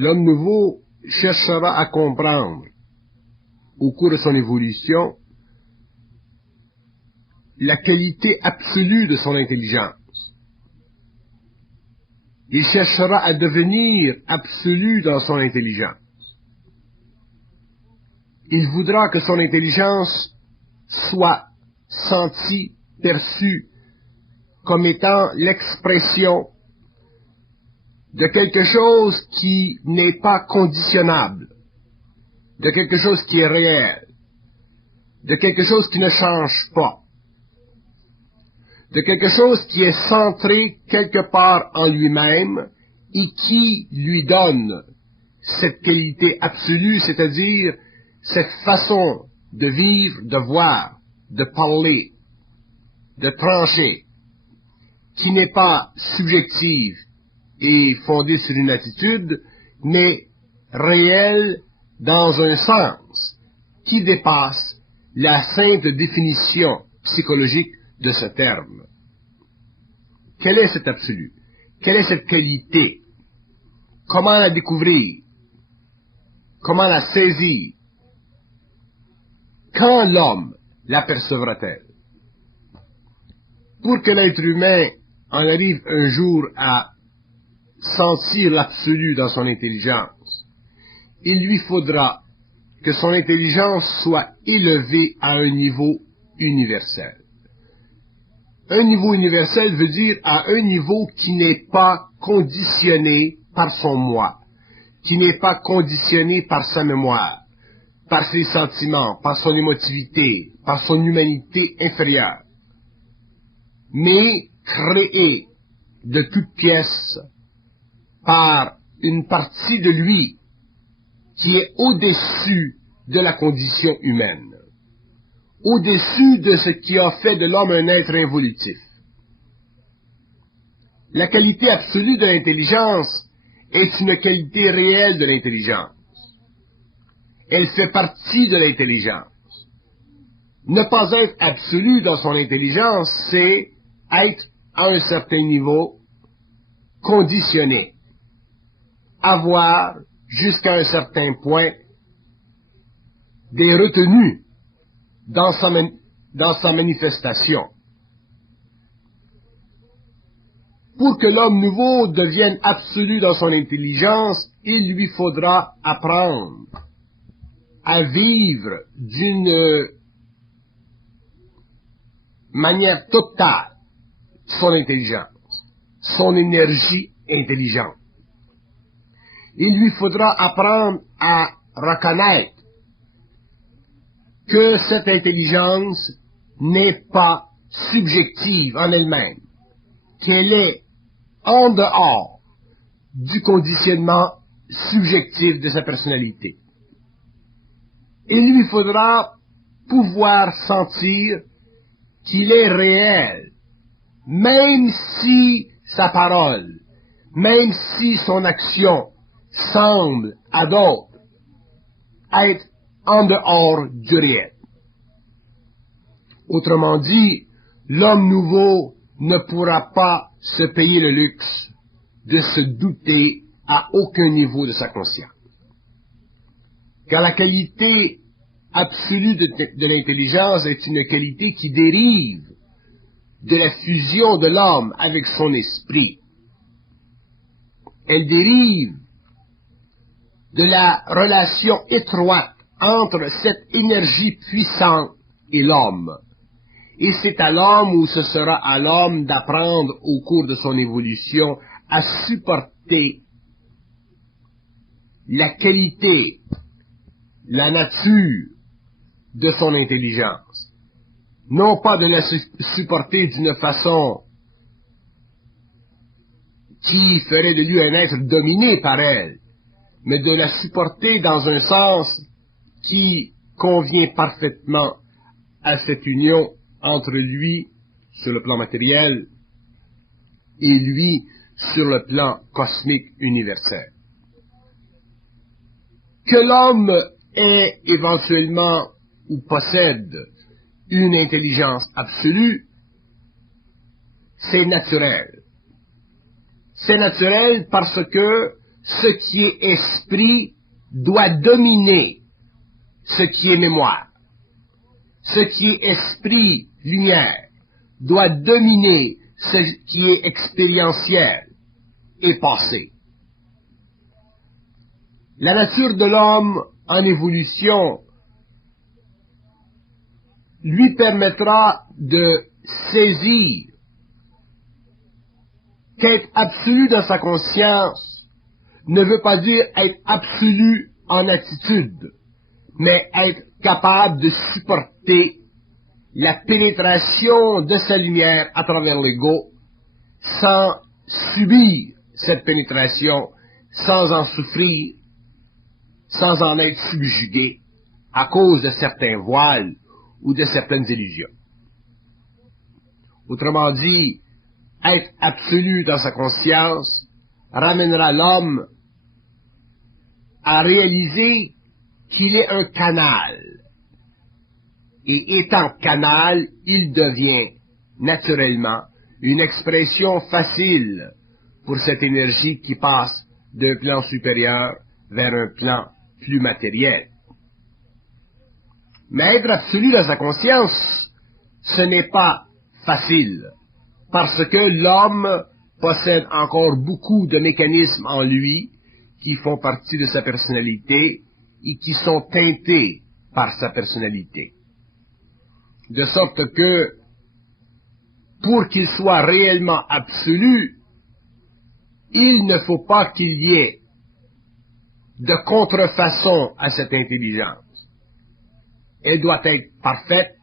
L'homme nouveau cherchera à comprendre, au cours de son évolution, la qualité absolue de son intelligence. Il cherchera à devenir absolu dans son intelligence. Il voudra que son intelligence soit sentie, perçue, comme étant l'expression de quelque chose qui n'est pas conditionnable, de quelque chose qui est réel, de quelque chose qui ne change pas, de quelque chose qui est centré quelque part en lui-même et qui lui donne cette qualité absolue, c'est-à-dire cette façon de vivre, de voir, de parler, de trancher, qui n'est pas subjective et fondée sur une attitude, mais réelle dans un sens qui dépasse la simple définition psychologique de ce terme. Quel est cet absolu? Quelle est cette qualité? Comment la découvrir? Comment la saisir? Quand l'homme l'apercevra-t-elle? Pour que l'être humain en arrive un jour à sentir l'absolu dans son intelligence, il lui faudra que son intelligence soit élevée à un niveau universel. Un niveau universel veut dire à un niveau qui n'est pas conditionné par son moi, qui n'est pas conditionné par sa mémoire, par ses sentiments, par son émotivité, par son humanité inférieure, mais créé de toutes pièces par une partie de lui qui est au-dessus de la condition humaine, au-dessus de ce qui a fait de l'homme un être involutif. La qualité absolue de l'intelligence est une qualité réelle de l'intelligence. Elle fait partie de l'intelligence. Ne pas être absolu dans son intelligence, c'est être à un certain niveau conditionné, avoir jusqu'à un certain point des retenues dans sa manifestation. Pour que l'homme nouveau devienne absolu dans son intelligence, il lui faudra apprendre à vivre d'une manière totale son intelligence, son énergie intelligente. Il lui faudra apprendre à reconnaître que cette intelligence n'est pas subjective en elle-même, qu'elle est en dehors du conditionnement subjectif de sa personnalité. Il lui faudra pouvoir sentir qu'il est réel, même si sa parole, même si son action semble à d'autres être en dehors du réel. Autrement dit, l'homme nouveau ne pourra pas se payer le luxe de se douter à aucun niveau de sa conscience. Car la qualité absolue de l'intelligence est une qualité qui dérive de la fusion de l'homme avec son esprit. Elle dérive de la relation étroite entre cette énergie puissante et l'homme. Et c'est à l'homme ou ce sera à l'homme d'apprendre au cours de son évolution à supporter la qualité, la nature de son intelligence. Non pas de la supporter d'une façon qui ferait de lui un être dominé par elle, mais de la supporter dans un sens qui convient parfaitement à cette union entre lui, sur le plan matériel, et lui, sur le plan cosmique universel. Que l'homme ait éventuellement ou possède une intelligence absolue, c'est naturel. C'est naturel parce que ce qui est esprit doit dominer ce qui est mémoire. Ce qui est esprit, lumière, doit dominer ce qui est expérientiel et passé. La nature de l'homme en évolution lui permettra de saisir qu'être absolu dans sa conscience ne veut pas dire être absolu en attitude, mais être capable de supporter la pénétration de sa lumière à travers l'ego sans subir cette pénétration, sans en souffrir, sans en être subjugué à cause de certains voiles ou de certaines illusions. Autrement dit, être absolu dans sa conscience ramènera l'homme à réaliser qu'il est un canal. Et étant canal, il devient naturellement une expression facile pour cette énergie qui passe d'un plan supérieur vers un plan plus matériel. Mais être absolu dans sa conscience, ce n'est pas facile, parce que l'homme possède encore beaucoup de mécanismes en lui qui font partie de sa personnalité et qui sont teintés par sa personnalité. De sorte que, pour qu'il soit réellement absolu, il ne faut pas qu'il y ait de contrefaçon à cette intelligence. Elle doit être parfaite,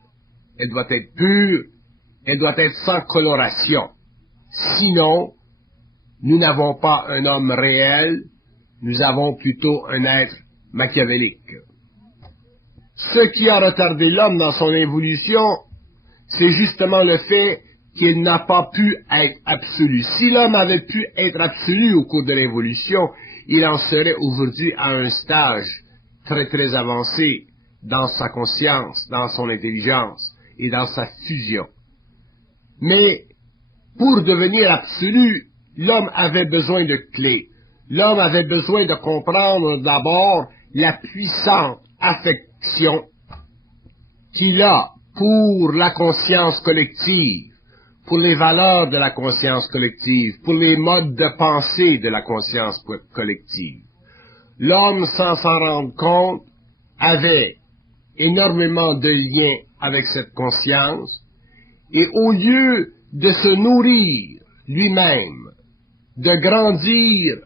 elle doit être pure, elle doit être sans coloration. Sinon, nous n'avons pas un homme réel, nous avons plutôt un être machiavélique. Ce qui a retardé l'homme dans son évolution, c'est justement le fait qu'il n'a pas pu être absolu. Si l'homme avait pu être absolu au cours de l'évolution, il en serait aujourd'hui à un stage très très avancé dans sa conscience, dans son intelligence et dans sa fusion. Mais pour devenir absolu, l'homme avait besoin de clés. L'homme avait besoin de comprendre d'abord la puissante affection qu'il a pour la conscience collective, pour les valeurs de la conscience collective, pour les modes de pensée de la conscience collective. L'homme, sans s'en rendre compte, avait énormément de liens avec cette conscience, et au lieu de se nourrir lui-même, de grandir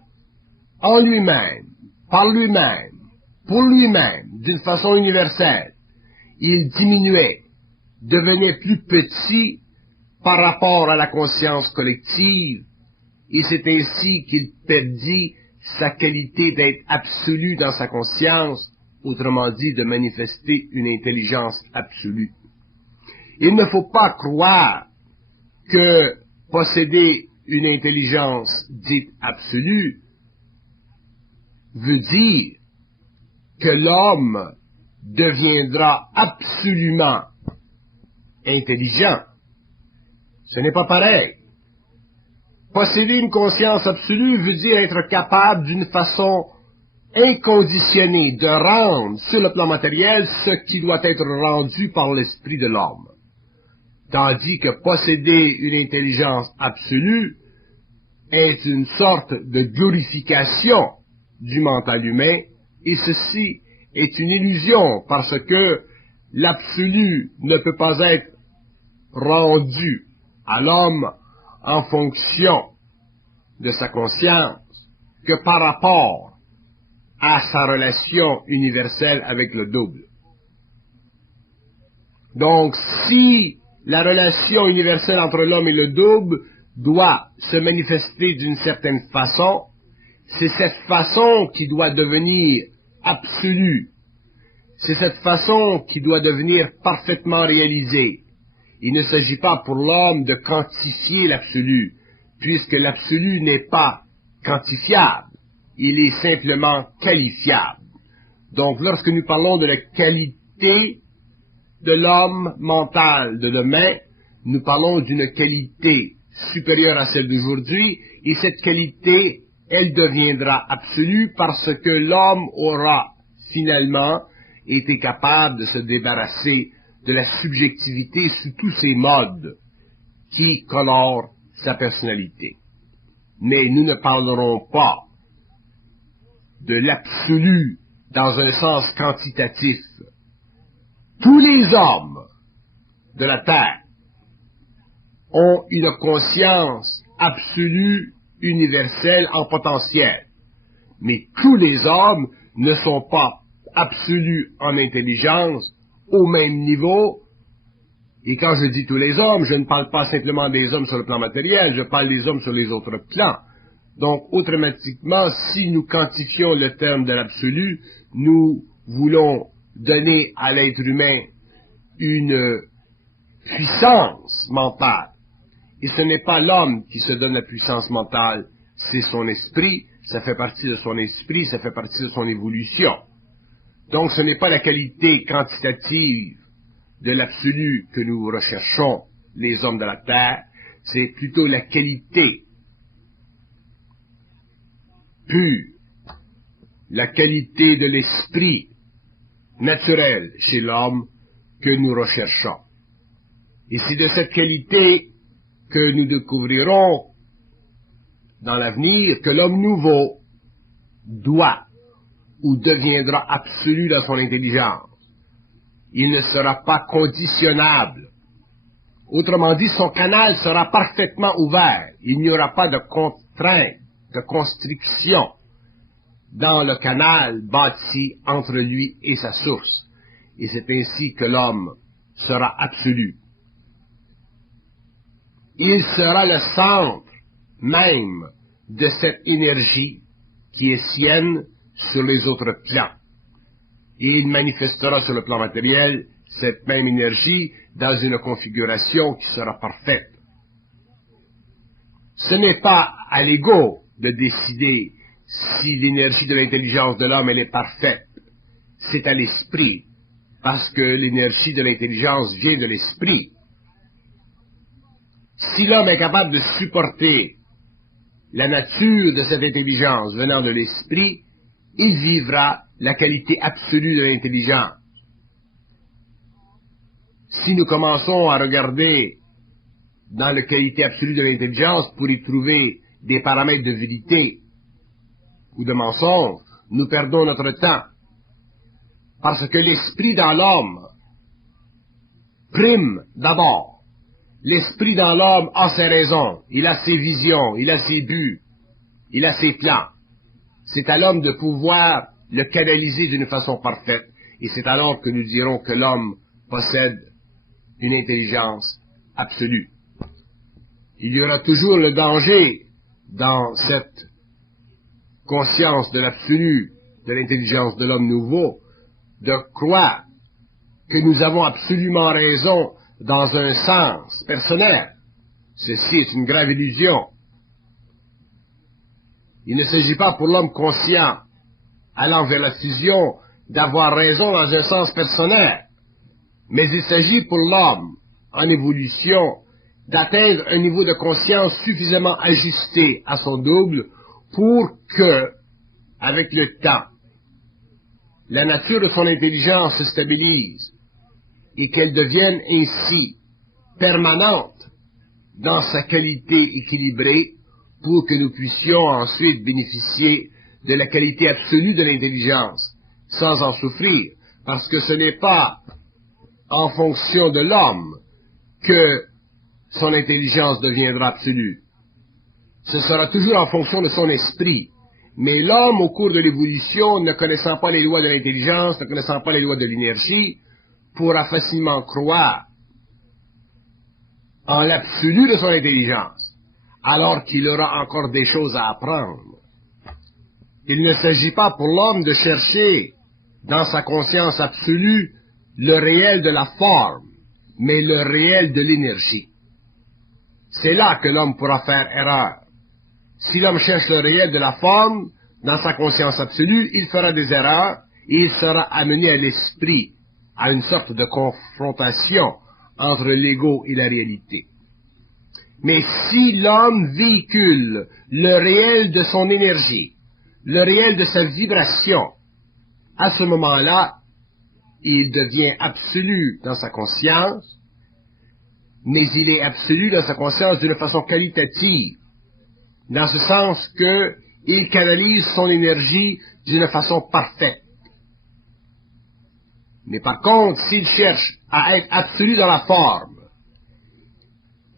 en lui-même, par lui-même, pour lui-même, d'une façon universelle, il diminuait, devenait plus petit par rapport à la conscience collective, et c'est ainsi qu'il perdit sa qualité d'être absolu dans sa conscience, autrement dit de manifester une intelligence absolue. Il ne faut pas croire que posséder une intelligence dite absolue veut dire que l'homme deviendra absolument intelligent. Ce n'est pas pareil. Posséder une conscience absolue veut dire être capable d'une façon inconditionnée de rendre sur le plan matériel ce qui doit être rendu par l'esprit de l'homme. Tandis que posséder une intelligence absolue est une sorte de glorification du mental humain, et ceci est une illusion parce que l'absolu ne peut pas être rendu à l'homme en fonction de sa conscience que par rapport à sa relation universelle avec le double. Donc, si la relation universelle entre l'homme et le double doit se manifester d'une certaine façon, c'est cette façon qui doit devenir absolue. C'est cette façon qui doit devenir parfaitement réalisée. Il ne s'agit pas pour l'homme de quantifier l'absolu, puisque l'absolu n'est pas quantifiable, il est simplement qualifiable. Donc, lorsque nous parlons de la qualité de l'homme mental de demain, nous parlons d'une qualité supérieure à celle d'aujourd'hui, et cette qualité elle deviendra absolue parce que l'homme aura finalement été capable de se débarrasser de la subjectivité sous tous ses modes qui colorent sa personnalité. Mais nous ne parlerons pas de l'absolu dans un sens quantitatif. Tous les hommes de la Terre ont une conscience absolue, universelle, en potentiel. Mais tous les hommes ne sont pas absolus en intelligence au même niveau. Et quand je dis tous les hommes, je ne parle pas simplement des hommes sur le plan matériel, je parle des hommes sur les autres plans. Donc, automatiquement, si nous quantifions le terme de l'absolu, nous voulons donner à l'être humain une puissance mentale. Et ce n'est pas l'homme qui se donne la puissance mentale, c'est son esprit, ça fait partie de son esprit, ça fait partie de son évolution. Donc ce n'est pas la qualité quantitative de l'absolu que nous recherchons, les hommes de la Terre, c'est plutôt la qualité pure, la qualité de l'esprit naturel chez l'homme que nous recherchons. Et c'est de cette qualité que nous découvrirons dans l'avenir que l'homme nouveau doit ou deviendra absolu dans son intelligence. Il ne sera pas conditionnable. Autrement dit, son canal sera parfaitement ouvert. Il n'y aura pas de contrainte, de constriction dans le canal bâti entre lui et sa source. Et c'est ainsi que l'homme sera absolu. Il sera le centre même de cette énergie qui est sienne sur les autres plans. Et il manifestera sur le plan matériel cette même énergie dans une configuration qui sera parfaite. Ce n'est pas à l'ego de décider si l'énergie de l'intelligence de l'homme elle est parfaite. C'est à l'esprit, parce que l'énergie de l'intelligence vient de l'esprit. Si l'homme est capable de supporter la nature de cette intelligence venant de l'esprit, il vivra la qualité absolue de l'intelligence. Si nous commençons à regarder dans la qualité absolue de l'intelligence pour y trouver des paramètres de vérité ou de mensonge, nous perdons notre temps. Parce que l'esprit dans l'homme prime d'abord. L'esprit dans l'homme a ses raisons, il a ses visions, il a ses buts, il a ses plans. C'est à l'homme de pouvoir le canaliser d'une façon parfaite. Et c'est alors que nous dirons que l'homme possède une intelligence absolue. Il y aura toujours le danger dans cette conscience de l'absolu, de l'intelligence de l'homme nouveau, de croire que nous avons absolument raison dans un sens personnel. Ceci est une grave illusion. Il ne s'agit pas pour l'homme conscient, allant vers la fusion, d'avoir raison dans un sens personnel, mais il s'agit pour l'homme en évolution d'atteindre un niveau de conscience suffisamment ajusté à son double pour que, avec le temps, la nature de son intelligence se stabilise et qu'elle devienne ainsi permanente dans sa qualité équilibrée pour que nous puissions ensuite bénéficier de la qualité absolue de l'intelligence sans en souffrir, parce que ce n'est pas en fonction de l'homme que son intelligence deviendra absolue. Ce sera toujours en fonction de son esprit. Mais l'homme, au cours de l'évolution, ne connaissant pas les lois de l'intelligence, ne connaissant pas les lois de l'énergie, pourra facilement croire en l'absolu de son intelligence, alors qu'il aura encore des choses à apprendre. Il ne s'agit pas pour l'homme de chercher, dans sa conscience absolue, le réel de la forme, mais le réel de l'énergie. C'est là que l'homme pourra faire erreur. Si l'homme cherche le réel de la forme, dans sa conscience absolue, il fera des erreurs et il sera amené à l'esprit, à une sorte de confrontation entre l'ego et la réalité. Mais si l'homme véhicule le réel de son énergie, le réel de sa vibration, à ce moment-là, il devient absolu dans sa conscience, mais il est absolu dans sa conscience d'une façon qualitative, dans ce sens que il canalise son énergie d'une façon parfaite. Mais par contre, s'il cherche à être absolu dans la forme,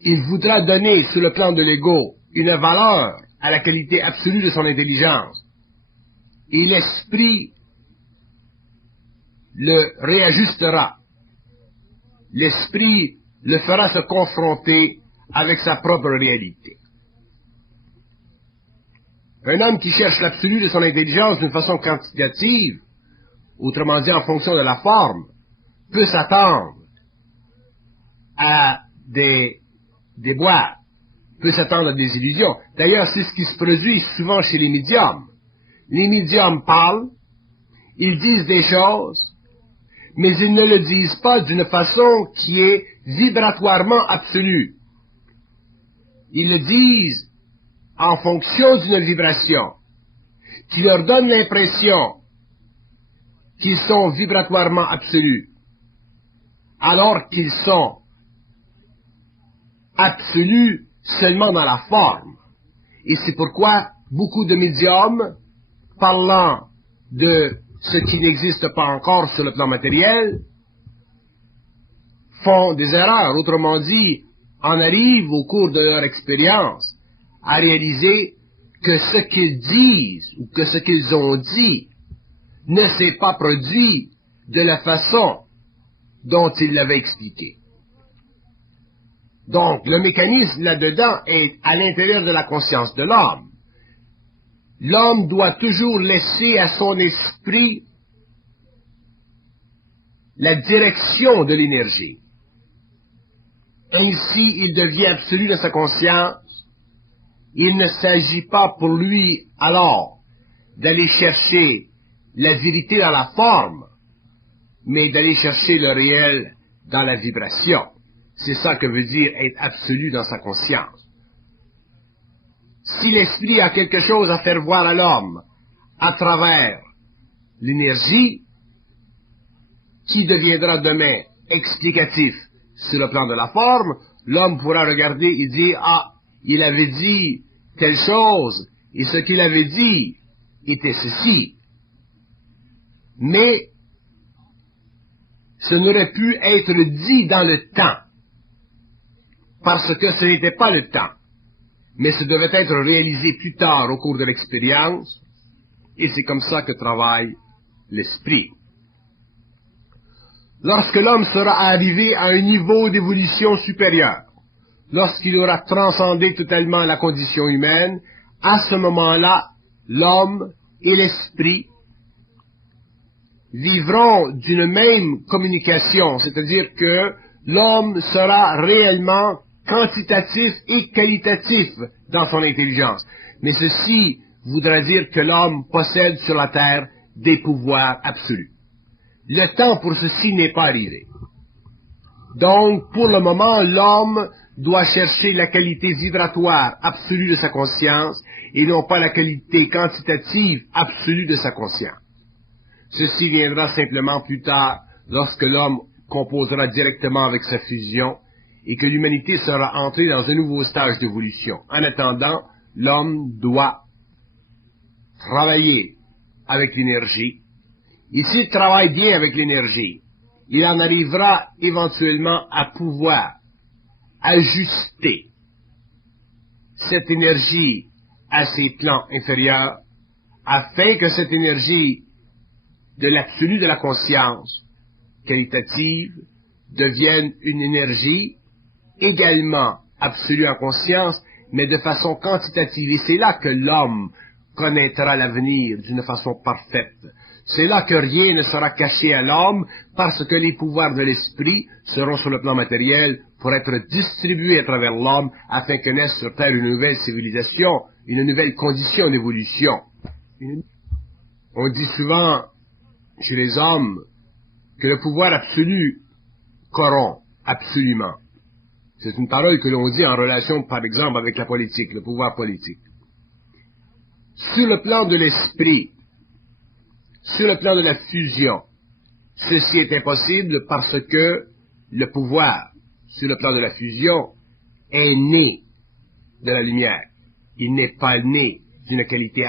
il voudra donner, sur le plan de l'ego, une valeur à la qualité absolue de son intelligence. Et l'esprit le réajustera. L'esprit le fera se confronter avec sa propre réalité. Un homme qui cherche l'absolu de son intelligence d'une façon quantitative, autrement dit en fonction de la forme, peut s'attendre à des déboires, peut s'attendre à des illusions. D'ailleurs, c'est ce qui se produit souvent chez les médiums. Les médiums parlent, ils disent des choses, mais ils ne le disent pas d'une façon qui est vibratoirement absolue. Ils le disent en fonction d'une vibration qui leur donne l'impression qu'ils sont vibratoirement absolus, alors qu'ils sont absolus seulement dans la forme. Et c'est pourquoi beaucoup de médiums, parlant de ce qui n'existe pas encore sur le plan matériel, font des erreurs. Autrement dit, en arrivent au cours de leur expérience à réaliser que ce qu'ils disent ou que ce qu'ils ont dit ne s'est pas produit de la façon dont ils l'avaient expliqué. Donc, le mécanisme là-dedans est à l'intérieur de la conscience de l'homme. L'homme doit toujours laisser à son esprit la direction de l'énergie. Ainsi, il devient absolu de sa conscience. Il ne s'agit pas pour lui, alors, d'aller chercher la vérité dans la forme, mais d'aller chercher le réel dans la vibration. C'est ça que veut dire être absolu dans sa conscience. Si l'esprit a quelque chose à faire voir à l'homme à travers l'énergie, qui deviendra demain explicatif sur le plan de la forme, l'homme pourra regarder et dire, ah, il avait dit telle chose, et ce qu'il avait dit était ceci. Mais ce n'aurait pu être dit dans le temps, parce que ce n'était pas le temps, mais ce devait être réalisé plus tard au cours de l'expérience, et c'est comme ça que travaille l'esprit. Lorsque l'homme sera arrivé à un niveau d'évolution supérieur, lorsqu'il aura transcendé totalement la condition humaine, à ce moment-là, l'homme et l'esprit vivront d'une même communication, c'est-à-dire que l'homme sera réellement quantitatif et qualitatif dans son intelligence. Mais ceci voudra dire que l'homme possède sur la terre des pouvoirs absolus. Le temps pour ceci n'est pas arrivé. Donc, pour le moment, l'homme doit chercher la qualité vibratoire absolue de sa conscience et non pas la qualité quantitative absolue de sa conscience. Ceci viendra simplement plus tard lorsque l'homme composera directement avec sa fusion et que l'humanité sera entrée dans un nouveau stage d'évolution. En attendant, l'homme doit travailler avec l'énergie. Et s'il travaille bien avec l'énergie, il en arrivera éventuellement à pouvoir ajuster cette énergie à ses plans inférieurs afin que cette énergie de l'absolu de la conscience qualitative devienne une énergie également absolue en conscience, mais de façon quantitative. Et c'est là que l'homme connaîtra l'avenir d'une façon parfaite. C'est là que rien ne sera caché à l'homme, parce que les pouvoirs de l'esprit seront sur le plan matériel pour être distribués à travers l'homme, afin que naisse sur Terre une nouvelle civilisation, une nouvelle condition d'évolution. On dit souvent chez les hommes que le pouvoir absolu corrompt absolument. C'est une parole que l'on dit en relation, par exemple, avec la politique, le pouvoir politique. Sur le plan de l'esprit, sur le plan de la fusion, ceci est impossible parce que le pouvoir, sur le plan de la fusion, est né de la lumière. Il n'est pas né d'une qualité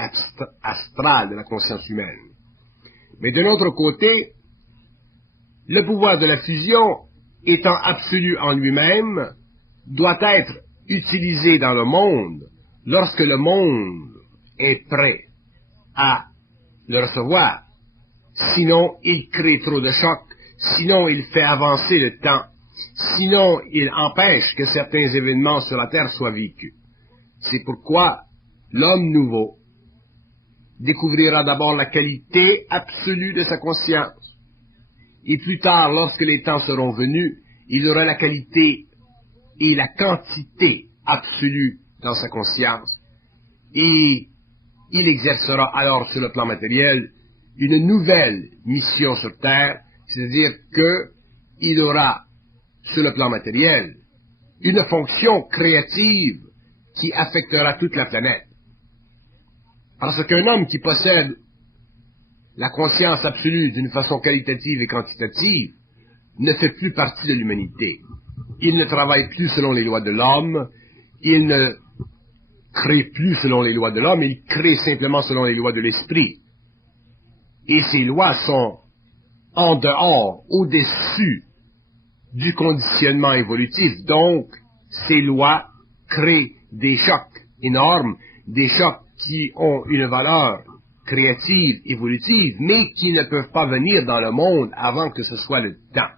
astrale de la conscience humaine. Mais de l'autre côté, le pouvoir de la fusion, étant absolu en lui-même, doit être utilisé dans le monde lorsque le monde est prêt à le recevoir. Sinon, il crée trop de chocs, sinon il fait avancer le temps, sinon il empêche que certains événements sur la Terre soient vécus. C'est pourquoi l'homme nouveau découvrira d'abord la qualité absolue de sa conscience. Et plus tard, lorsque les temps seront venus, il aura la qualité et la quantité absolue dans sa conscience. Et il exercera alors sur le plan matériel une nouvelle mission sur Terre, c'est-à-dire qu'il aura sur le plan matériel une fonction créative qui affectera toute la planète. Parce qu'un homme qui possède la conscience absolue d'une façon qualitative et quantitative ne fait plus partie de l'humanité. Il ne travaille plus selon les lois de l'homme, il ne crée plus selon les lois de l'homme, il crée simplement selon les lois de l'esprit. Et ces lois sont en dehors, au-dessus du conditionnement évolutif. Donc, ces lois créent des chocs énormes, des chocs qui ont une valeur créative, évolutive, mais qui ne peuvent pas venir dans le monde avant que ce soit le temps.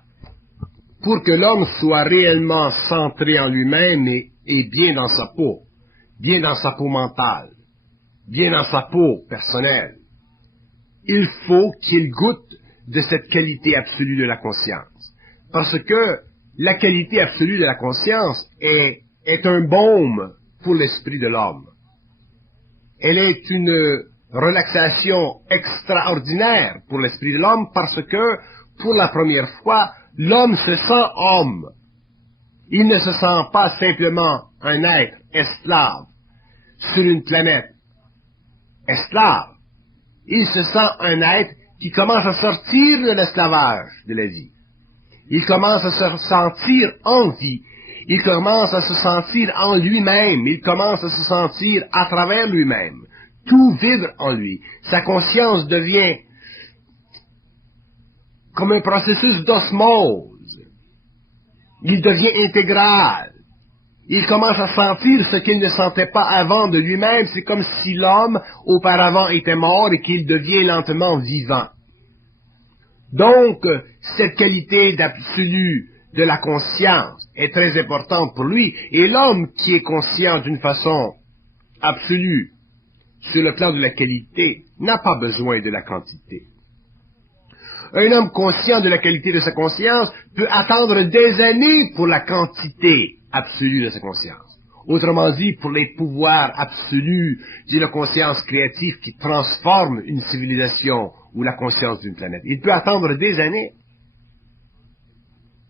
Pour que l'homme soit réellement centré en lui-même et bien dans sa peau mentale, bien dans sa peau personnelle, il faut qu'il goûte de cette qualité absolue de la conscience. Parce que la qualité absolue de la conscience est un baume pour l'esprit de l'homme. Elle est une relaxation extraordinaire pour l'esprit de l'homme parce que, pour la première fois, l'homme se sent homme. Il ne se sent pas simplement un être esclave sur une planète esclave. Il se sent un être qui commence à sortir de l'esclavage de la vie. Il commence à se sentir en vie. Il commence à se sentir en lui-même. Il commence à se sentir à travers lui-même. Tout vibre en lui. Sa conscience devient comme un processus d'osmose. Il devient intégral. Il commence à sentir ce qu'il ne sentait pas avant de lui-même. C'est comme si l'homme, auparavant, était mort et qu'il devient lentement vivant. Donc, cette qualité d'absolu de la conscience est très importante pour lui. Et l'homme qui est conscient d'une façon absolue sur le plan de la qualité n'a pas besoin de la quantité. Un homme conscient de la qualité de sa conscience peut attendre des années pour la quantité absolue de sa conscience. Autrement dit, pour les pouvoirs absolus d'une conscience créative qui transforme une civilisation ou la conscience d'une planète. Il peut attendre des années.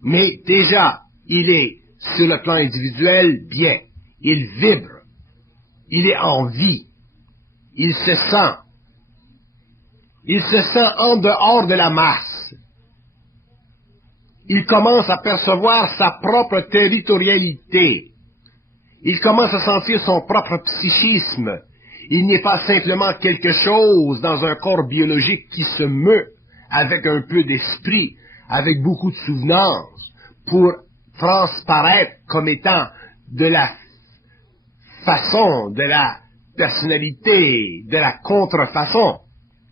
Mais déjà, il est, sur le plan individuel, bien. Il vibre. Il est en vie. Il se sent. Il se sent en dehors de la masse. Il commence à percevoir sa propre territorialité. Il commence à sentir son propre psychisme. Il n'est pas simplement quelque chose dans un corps biologique qui se meut avec un peu d'esprit, avec beaucoup de souvenance, pour transparaître comme étant de la façon, de la personnalité, de la contrefaçon.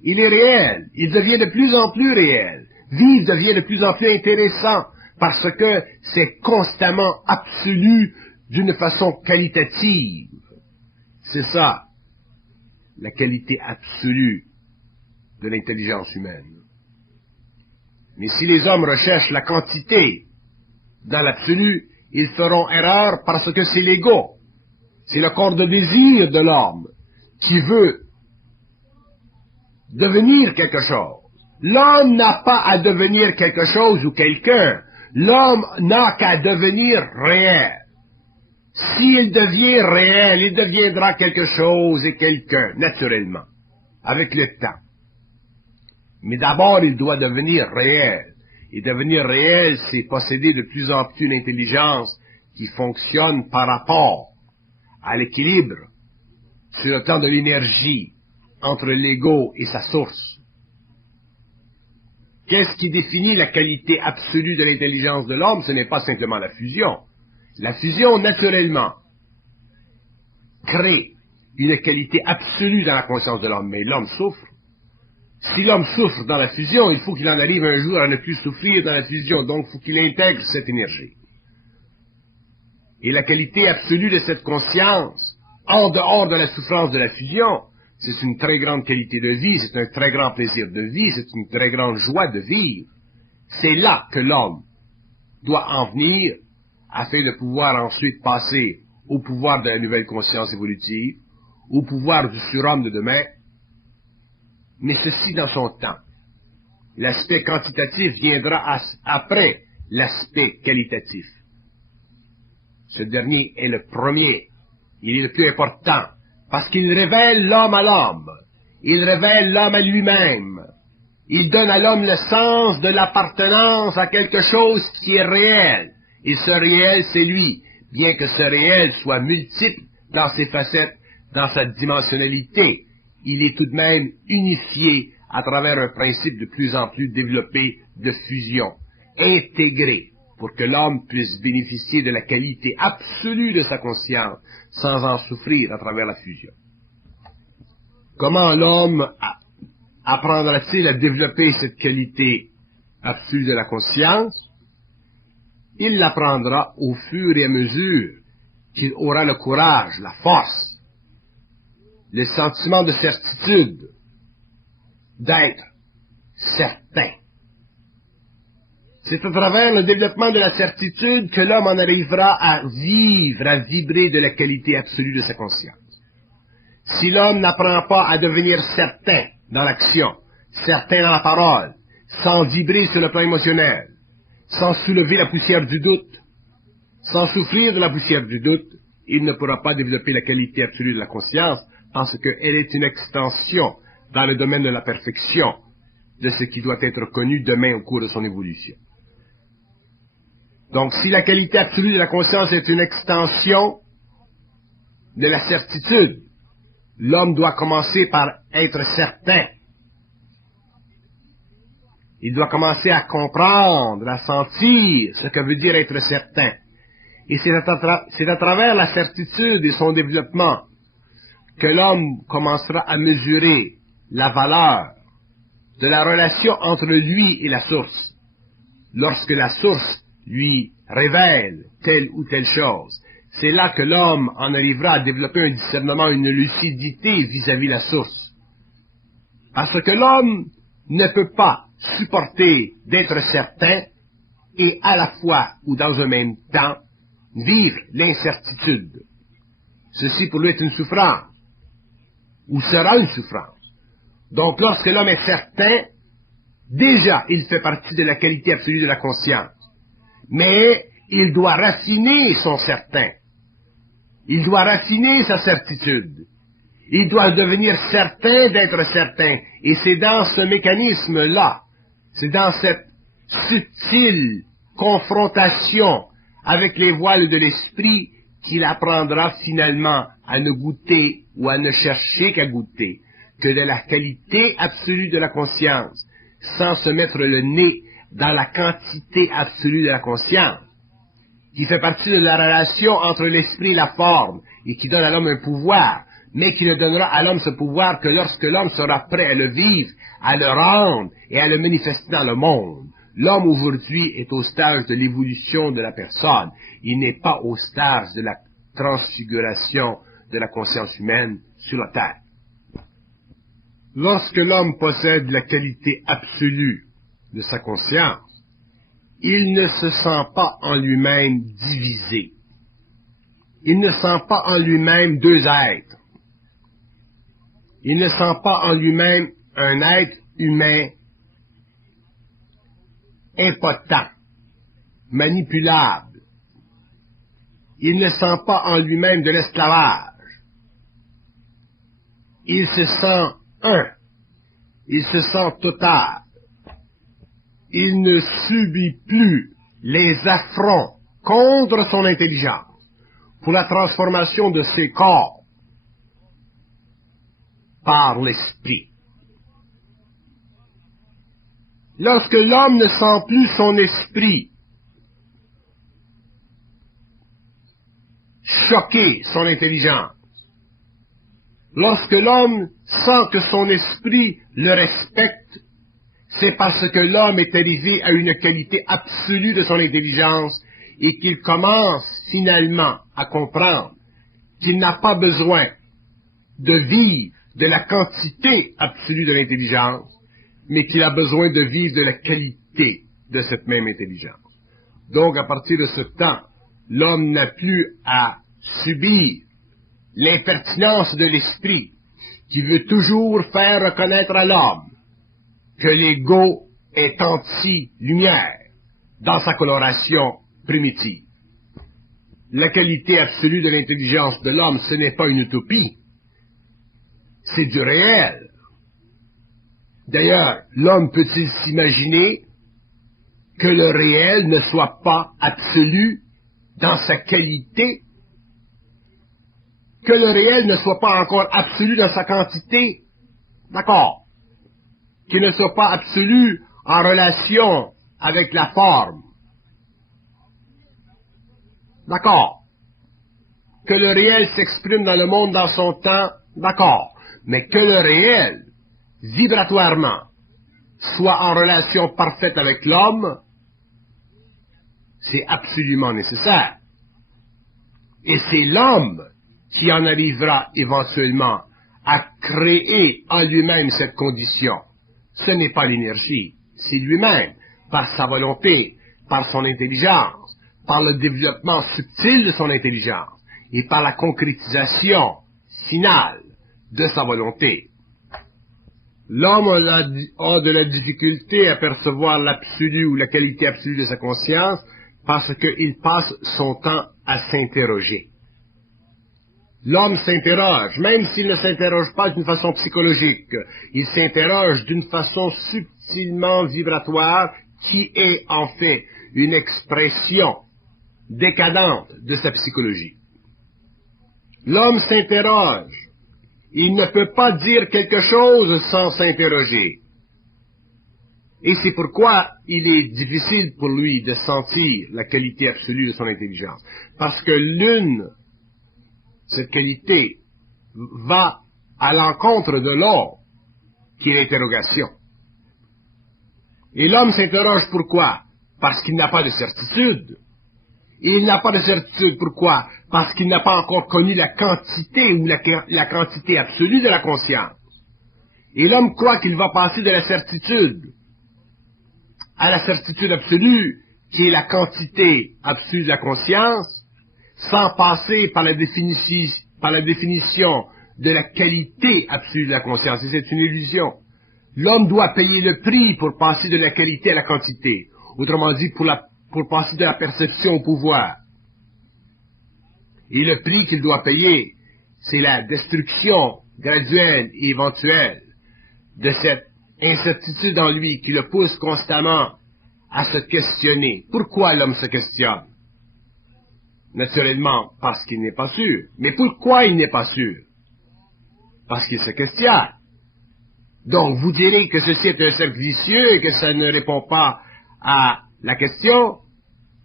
Il est réel, il devient de plus en plus réel. Vivre devient de plus en plus intéressant parce que c'est constamment absolu d'une façon qualitative. C'est ça, la qualité absolue de l'intelligence humaine. Mais si les hommes recherchent la quantité dans l'absolu, ils feront erreur parce que c'est l'ego. C'est le corps de désir de l'homme qui veut devenir quelque chose. L'homme n'a pas à devenir quelque chose ou quelqu'un. L'homme n'a qu'à devenir réel. S'il devient réel, il deviendra quelque chose et quelqu'un, naturellement, avec le temps. Mais d'abord, il doit devenir réel. Et devenir réel, c'est posséder de plus en plus une intelligence qui fonctionne par rapport à l'équilibre sur le plan de l'énergie entre l'ego et sa source. Qu'est-ce qui définit la qualité absolue de l'intelligence de l'homme? Ce n'est pas simplement la fusion. La fusion, naturellement, crée une qualité absolue dans la conscience de l'homme, mais l'homme souffre. Si l'homme souffre dans la fusion, il faut qu'il en arrive un jour à ne plus souffrir dans la fusion, donc il faut qu'il intègre cette énergie. Et la qualité absolue de cette conscience, en dehors de la souffrance de la fusion, c'est une très grande qualité de vie, c'est un très grand plaisir de vie, c'est une très grande joie de vivre. C'est là que l'homme doit en venir afin de pouvoir ensuite passer au pouvoir de la nouvelle conscience évolutive, au pouvoir du surhomme de demain, mais ceci dans son temps. L'aspect quantitatif viendra après l'aspect qualitatif. Ce dernier est le premier, il est le plus important, parce qu'il révèle l'homme à l'homme, il révèle l'homme à lui-même, il donne à l'homme le sens de l'appartenance à quelque chose qui est réel, et ce réel c'est lui, bien que ce réel soit multiple dans ses facettes, dans sa dimensionnalité, il est tout de même unifié à travers un principe de plus en plus développé de fusion, intégré, pour que l'homme puisse bénéficier de la qualité absolue de sa conscience, sans en souffrir à travers la fusion. Comment l'homme apprendra-t-il à développer cette qualité absolue de la conscience? Il l'apprendra au fur et à mesure qu'il aura le courage, la force, le sentiment de certitude, d'être certain. C'est à travers le développement de la certitude que l'homme en arrivera à vivre, à vibrer de la qualité absolue de sa conscience. Si l'homme n'apprend pas à devenir certain dans l'action, certain dans la parole, sans vibrer sur le plan émotionnel, sans soulever la poussière du doute, sans souffrir de la poussière du doute, il ne pourra pas développer la qualité absolue de la conscience parce qu'elle est une extension dans le domaine de la perfection de ce qui doit être connu demain au cours de son évolution. Donc, si la qualité absolue de la conscience est une extension de la certitude, l'homme doit commencer par être certain. Il doit commencer à comprendre, à sentir ce que veut dire être certain. Et c'est à travers la certitude et son développement que l'homme commencera à mesurer la valeur de la relation entre lui et la source. Lorsque la source lui révèle telle ou telle chose, c'est là que l'homme en arrivera à développer un discernement, une lucidité vis-à-vis la source. Parce que l'homme ne peut pas supporter d'être certain et à la fois ou dans un même temps vivre l'incertitude. Ceci pour lui est une souffrance, ou sera une souffrance. Donc lorsque l'homme est certain, déjà il fait partie de la qualité absolue de la conscience. Mais il doit raffiner son certain. Il doit raffiner sa certitude. Il doit devenir certain d'être certain. Et c'est dans ce mécanisme-là, c'est dans cette subtile confrontation avec les voiles de l'esprit qu'il apprendra finalement à ne goûter ou à ne chercher qu'à goûter que de la qualité absolue de la conscience, sans se mettre le nez dans la quantité absolue de la conscience, qui fait partie de la relation entre l'esprit et la forme, et qui donne à l'homme un pouvoir, mais qui ne donnera à l'homme ce pouvoir que lorsque l'homme sera prêt à le vivre, à le rendre et à le manifester dans le monde. L'homme aujourd'hui est au stage de l'évolution de la personne. Il n'est pas au stage de la transfiguration de la conscience humaine sur la terre. Lorsque l'homme possède la qualité absolue de sa conscience, il ne se sent pas en lui-même divisé. Il ne sent pas en lui-même deux êtres. Il ne sent pas en lui-même un être humain impotent, manipulable, Il ne sent pas en lui-même de l'esclavage. Il se sent un. Il se sent total. Il ne subit plus les affronts contre son intelligence pour la transformation de ses corps par l'esprit. Lorsque l'homme ne sent plus son esprit choquer son intelligence, lorsque l'homme sent que son esprit le respecte, c'est parce que l'homme est arrivé à une qualité absolue de son intelligence et qu'il commence finalement à comprendre qu'il n'a pas besoin de vivre de la quantité absolue de l'intelligence, mais qu'il a besoin de vivre de la qualité de cette même intelligence. Donc, à partir de ce temps, l'homme n'a plus à subir l'impertinence de l'esprit qui veut toujours faire reconnaître à l'homme que l'ego est anti-lumière dans sa coloration primitive. La qualité absolue de l'intelligence de l'homme, ce n'est pas une utopie, c'est du réel. D'ailleurs, l'homme peut-il s'imaginer que le réel ne soit pas absolu dans sa qualité, que le réel ne soit pas encore absolu dans sa quantité? D'accord. Qu'il ne soit pas absolu en relation avec la forme. D'accord. Que le réel s'exprime dans le monde dans son temps, d'accord. Mais que le réel, vibratoirement, soit en relation parfaite avec l'homme, c'est absolument nécessaire. Et c'est l'homme qui en arrivera éventuellement à créer en lui-même cette condition. Ce n'est pas l'énergie, c'est lui-même, par sa volonté, par son intelligence, par le développement subtil de son intelligence et par la concrétisation finale de sa volonté. L'homme a de la difficulté à percevoir l'absolu ou la qualité absolue de sa conscience parce qu'il passe son temps à s'interroger. L'homme s'interroge, même s'il ne s'interroge pas d'une façon psychologique, il s'interroge d'une façon subtilement vibratoire qui est en fait une expression décadente de sa psychologie. L'homme s'interroge. Il ne peut pas dire quelque chose sans s'interroger. Et c'est pourquoi il est difficile pour lui de sentir la qualité absolue de son intelligence. Parce que cette qualité va à l'encontre de l'autre, qui est l'interrogation. Et l'homme s'interroge pourquoi? Parce qu'il n'a pas de certitude. Et il n'a pas de certitude pourquoi? Parce qu'il n'a pas encore connu la quantité ou la quantité absolue de la conscience. Et l'homme croit qu'il va passer de la certitude à la certitude absolue, qui est la quantité absolue de la conscience, sans passer par la définition de la qualité absolue de la conscience. Et c'est une illusion. L'homme doit payer le prix pour passer de la qualité à la quantité. Autrement dit, pour passer de la perception au pouvoir. Et le prix qu'il doit payer, c'est la destruction graduelle et éventuelle de cette incertitude en lui qui le pousse constamment à se questionner. Pourquoi l'homme se questionne? Naturellement, parce qu'il n'est pas sûr. Mais pourquoi il n'est pas sûr? Parce qu'il se questionne. Donc, vous direz que ceci est un cercle vicieux et que ça ne répond pas à la question.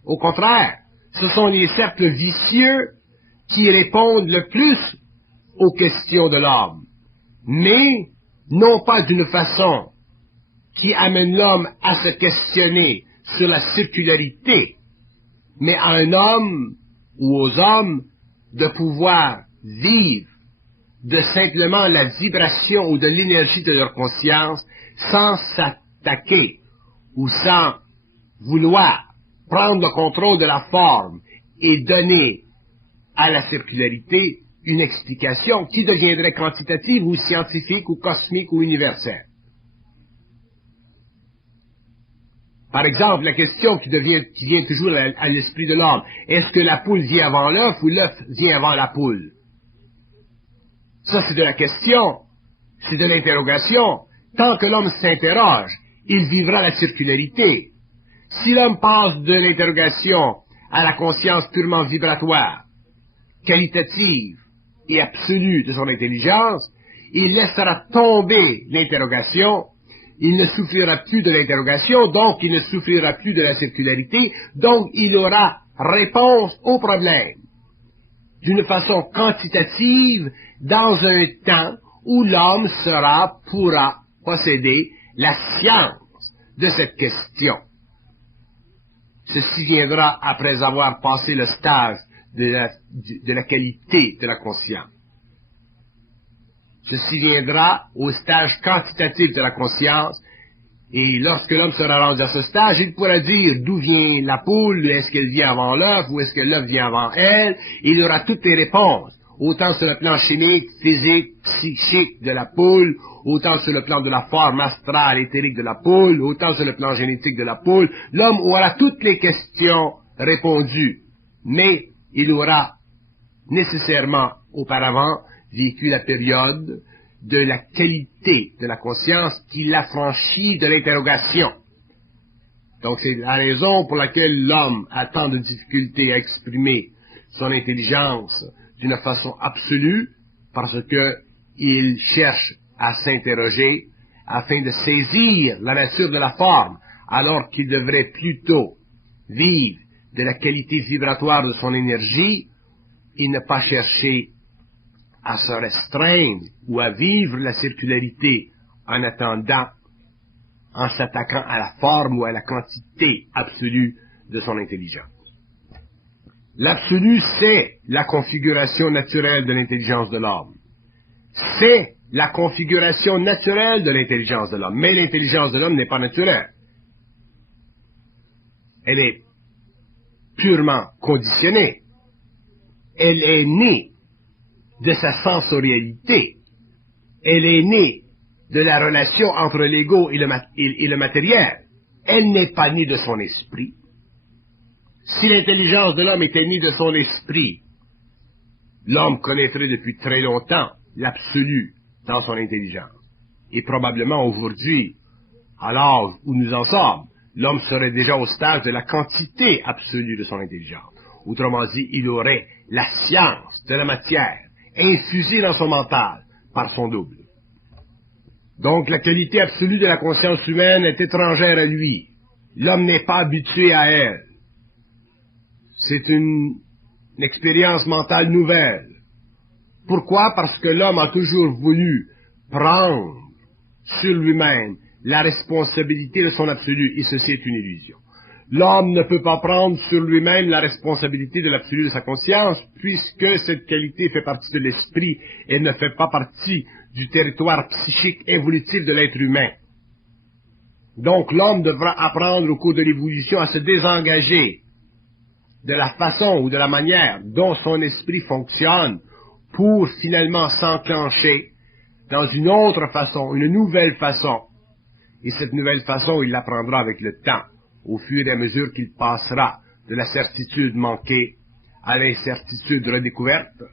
Au contraire, ce sont les cercles vicieux qui répondent le plus aux questions de l'homme. Mais, non pas d'une façon qui amène l'homme à se questionner sur la circularité, mais à un homme ou aux hommes de pouvoir vivre de simplement la vibration ou de l'énergie de leur conscience sans s'attaquer ou sans vouloir prendre le contrôle de la forme et donner à la circularité une explication qui deviendrait quantitative ou scientifique ou cosmique ou universelle. Par exemple, la question qui vient toujours à l'esprit de l'homme, est-ce que la poule vient avant l'œuf ou l'œuf vient avant la poule? Ça, c'est de la question, c'est de l'interrogation. Tant que l'homme s'interroge, il vivra la circularité. Si l'homme passe de l'interrogation à la conscience purement vibratoire, qualitative et absolue de son intelligence, il laissera tomber l'interrogation, il ne souffrira plus de l'interrogation, donc il ne souffrira plus de la circularité, donc il aura réponse au problème d'une façon quantitative dans un temps où l'homme pourra posséder la science de cette question. Ceci viendra après avoir passé le stage de la qualité de la conscience. Ceci viendra au stage quantitatif de la conscience, et lorsque l'homme sera rendu à ce stage, il pourra dire d'où vient la poule, est-ce qu'elle vient avant l'œuf, ou est-ce que l'œuf vient avant elle, il aura toutes les réponses, autant sur le plan chimique, physique, psychique de la poule, autant sur le plan de la forme astrale, éthérique de la poule, autant sur le plan génétique de la poule. L'homme aura toutes les questions répondues, mais il aura nécessairement auparavant vécu la période de la qualité de la conscience qui l'affranchit de l'interrogation. Donc c'est la raison pour laquelle l'homme a tant de difficultés à exprimer son intelligence d'une façon absolue, parce que il cherche à s'interroger afin de saisir la nature de la forme, alors qu'il devrait plutôt vivre de la qualité vibratoire de son énergie et ne pas chercher à se restreindre ou à vivre la circularité en attendant, en s'attaquant à la forme ou à la quantité absolue de son intelligence. L'absolu, c'est la configuration naturelle de l'intelligence de l'homme. C'est la configuration naturelle de l'intelligence de l'homme. Mais l'intelligence de l'homme n'est pas naturelle. Elle est purement conditionnée. Elle est née de sa sensorialité. Elle est née de la relation entre l'ego et le matériel. Elle n'est pas née de son esprit. Si l'intelligence de l'homme était née de son esprit, l'homme connaîtrait depuis très longtemps l'absolu dans son intelligence. Et probablement aujourd'hui, à l'âge où nous en sommes, l'homme serait déjà au stade de la quantité absolue de son intelligence. Autrement dit, il aurait la science de la matière infusée dans son mental par son double. Donc la qualité absolue de la conscience humaine est étrangère à lui. L'homme n'est pas habitué à elle. C'est une expérience mentale nouvelle. Pourquoi? Parce que l'homme a toujours voulu prendre sur lui-même la responsabilité de son absolu, et ceci est une illusion. L'homme ne peut pas prendre sur lui-même la responsabilité de l'absolu de sa conscience, puisque cette qualité fait partie de l'esprit et ne fait pas partie du territoire psychique évolutif de l'être humain. Donc l'homme devra apprendre au cours de l'évolution à se désengager de la façon ou de la manière dont son esprit fonctionne pour finalement s'enclencher dans une autre façon, une nouvelle façon. Et cette nouvelle façon, il l'apprendra avec le temps, au fur et à mesure qu'il passera de la certitude manquée à l'incertitude redécouverte,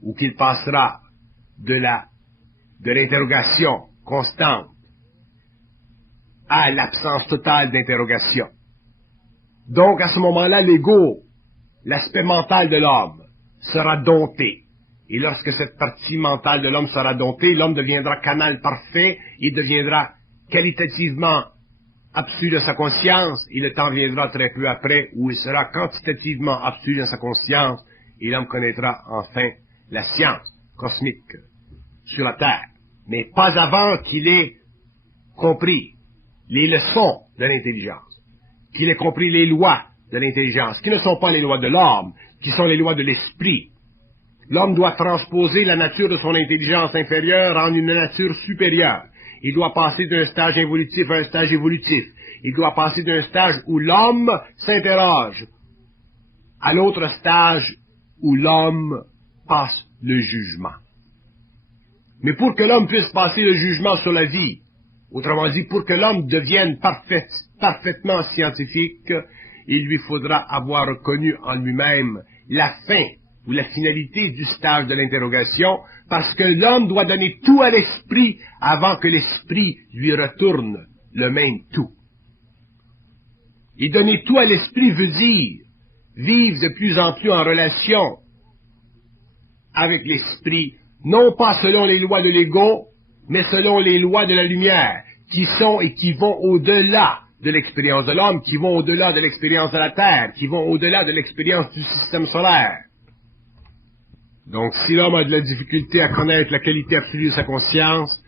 ou qu'il passera de l'interrogation constante à l'absence totale d'interrogation. Donc, à ce moment-là, l'ego, l'aspect mental de l'homme, sera dompté. Et lorsque cette partie mentale de l'homme sera domptée, l'homme deviendra canal parfait, il deviendra qualitativement absolu de sa conscience, et le temps viendra très peu après où il sera quantitativement absolu de sa conscience, et l'homme connaîtra enfin la science cosmique sur la Terre. Mais pas avant qu'il ait compris les leçons de l'intelligence, qu'il ait compris les lois de l'intelligence, qui ne sont pas les lois de l'homme, qui sont les lois de l'esprit. L'homme doit transposer la nature de son intelligence inférieure en une nature supérieure. Il doit passer d'un stage involutif à un stage évolutif. Il doit passer d'un stage où l'homme s'interroge à l'autre stage où l'homme passe le jugement. Mais pour que l'homme puisse passer le jugement sur la vie, Autrement dit, pour que l'homme devienne parfaitement scientifique, il lui faudra avoir reconnu en lui-même la fin ou la finalité du stage de l'interrogation, parce que l'homme doit donner tout à l'esprit avant que l'esprit lui retourne le même tout. Et donner tout à l'esprit veut dire vivre de plus en plus en relation avec l'esprit, non pas selon les lois de l'ego, mais selon les lois de la lumière, qui sont et qui vont au-delà de l'expérience de l'homme, qui vont au-delà de l'expérience de la Terre, qui vont au-delà de l'expérience du système solaire. Donc, si l'homme a de la difficulté à connaître la qualité absolue de sa conscience,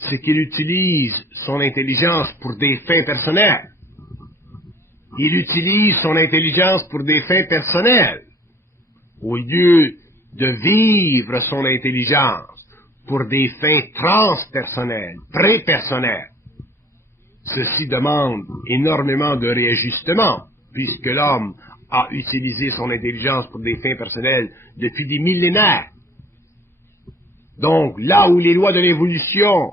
c'est qu'il utilise son intelligence pour des fins personnelles. Il utilise son intelligence pour des fins personnelles, au lieu de vivre son intelligence pour des fins transpersonnelles, prépersonnelles. Ceci demande énormément de réajustement, puisque l'homme a utilisé son intelligence pour des fins personnelles depuis des millénaires. Donc, là où les lois de l'évolution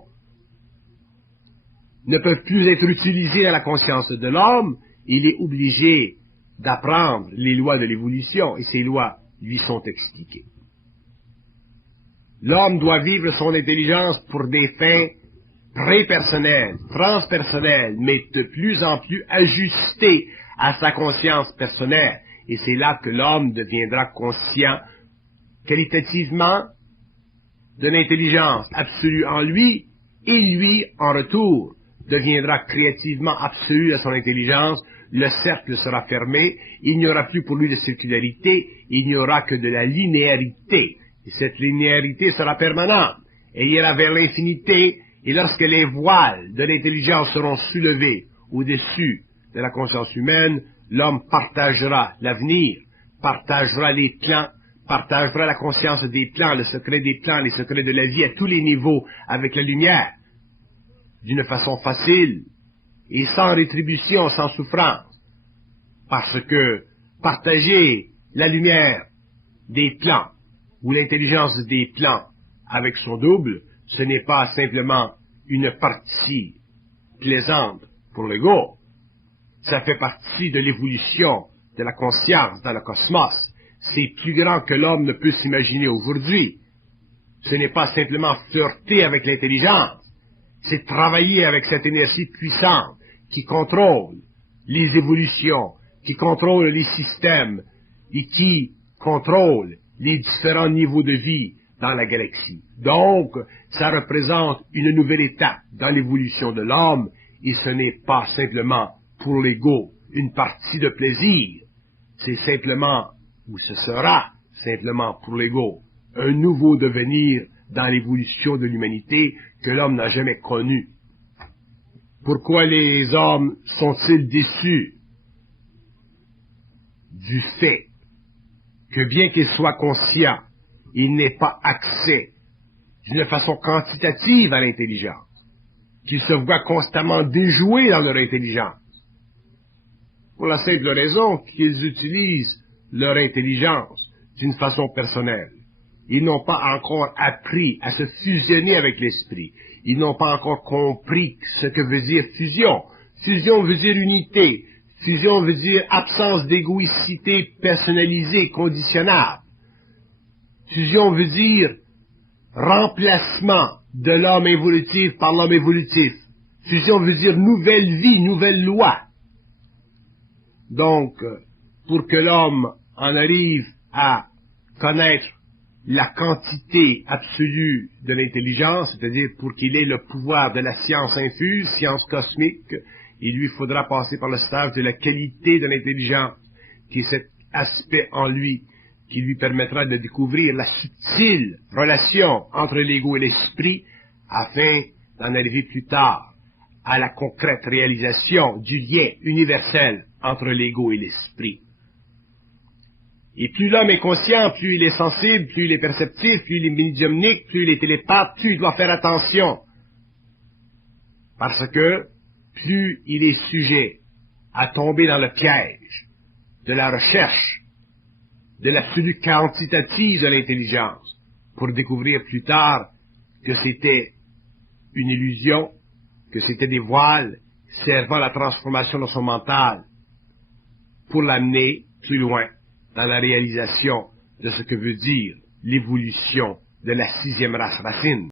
ne peuvent plus être utilisées dans la conscience de l'homme, il est obligé d'apprendre les lois de l'évolution, et ces lois lui sont expliquées. L'homme doit vivre son intelligence pour des fins prépersonnelles, transpersonnelles, mais de plus en plus ajustées à sa conscience personnelle. Et c'est là que l'homme deviendra conscient qualitativement de l'intelligence absolue en lui, et lui, en retour, deviendra créativement absolu à son intelligence. Le cercle sera fermé, il n'y aura plus pour lui de circularité, il n'y aura que de la linéarité. Et cette linéarité sera permanente, et ira vers l'infinité, et lorsque les voiles de l'intelligence seront soulevés au-dessus de la conscience humaine, l'homme partagera l'avenir, partagera les plans, partagera la conscience des plans, le secret des plans, les secrets de la vie à tous les niveaux avec la lumière, d'une façon facile et sans rétribution, sans souffrance, parce que partager la lumière des plans ou l'intelligence des plans avec son double, ce n'est pas simplement une partie plaisante pour l'ego. Ça fait partie de l'évolution de la conscience dans le cosmos. C'est plus grand que l'homme ne peut s'imaginer aujourd'hui. Ce n'est pas simplement flirter avec l'intelligence, c'est travailler avec cette énergie puissante qui contrôle les évolutions, qui contrôle les systèmes et qui contrôle les différents niveaux de vie dans la galaxie. Donc, ça représente une nouvelle étape dans l'évolution de l'homme, et ce n'est pas simplement pour l'ego une partie de plaisir, c'est simplement, ou ce sera simplement pour l'ego, un nouveau devenir dans l'évolution de l'humanité que l'homme n'a jamais connu. Pourquoi les hommes sont-ils déçus? Du fait que bien qu'ils soient conscients, ils n'aient pas accès d'une façon quantitative à l'intelligence, qu'ils se voient constamment déjoués dans leur intelligence, pour la simple raison qu'ils utilisent leur intelligence d'une façon personnelle. Ils n'ont pas encore appris à se fusionner avec l'esprit. Ils n'ont pas encore compris ce que veut dire fusion. Fusion veut dire unité. Fusion veut dire absence d'égoïcité personnalisée, conditionnable. Fusion veut dire remplacement de l'homme évolutif par l'homme évolutif. Fusion veut dire nouvelle vie, nouvelle loi. Donc, pour que l'homme en arrive à connaître la quantité absolue de l'intelligence, c'est-à-dire pour qu'il ait le pouvoir de la science infuse, science cosmique, il lui faudra passer par le stage de la qualité de l'intelligence, qui est cet aspect en lui qui lui permettra de découvrir la subtile relation entre l'ego et l'esprit, afin d'en arriver plus tard à la concrète réalisation du lien universel entre l'ego et l'esprit. Et plus l'homme est conscient, plus il est sensible, plus il est perceptif, plus il est médiumnique, plus il est télépathe, plus il doit faire attention. Parce que plus il est sujet à tomber dans le piège de la recherche de l'absolu quantitative de l'intelligence, pour découvrir plus tard que c'était une illusion, que c'était des voiles servant à la transformation de son mental pour l'amener plus loin dans la réalisation de ce que veut dire l'évolution de la 6e race racine.